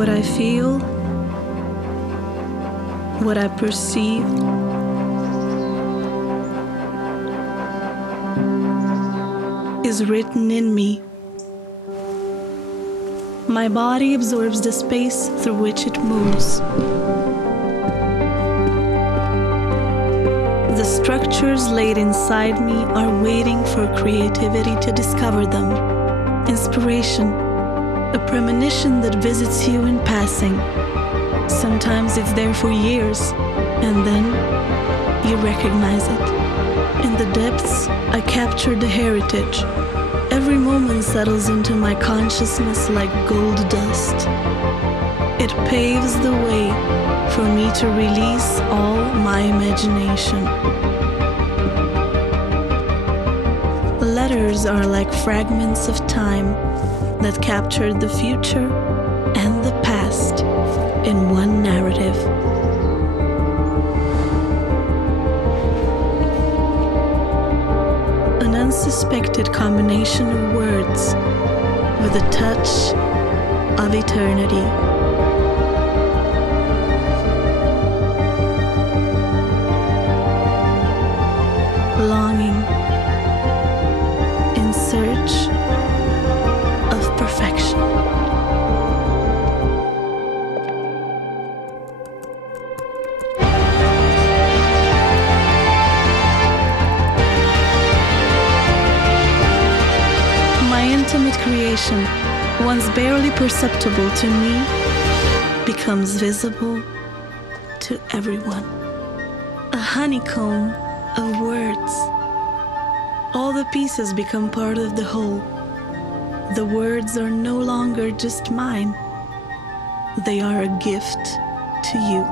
What I feel, what I perceive, is written in me. My body absorbs the space through which it moves. The structures laid inside me are waiting for creativity to discover them. Inspiration, a premonition that visits you in passing. Sometimes it's there for years, and then you recognize it. In the depths, I capture the heritage. Every moment settles into my consciousness like gold dust. It paves the way for me to release all my imagination. Letters are like fragments of time that capture the future and the past in one narrative. An unsuspected combination of words with a touch of eternity. Longing in search of perfection. My intimate creation, once barely perceptible to me, becomes visible to everyone. A honeycomb of words. All the pieces become part of the whole. The words are no longer just mine. They are a gift to you.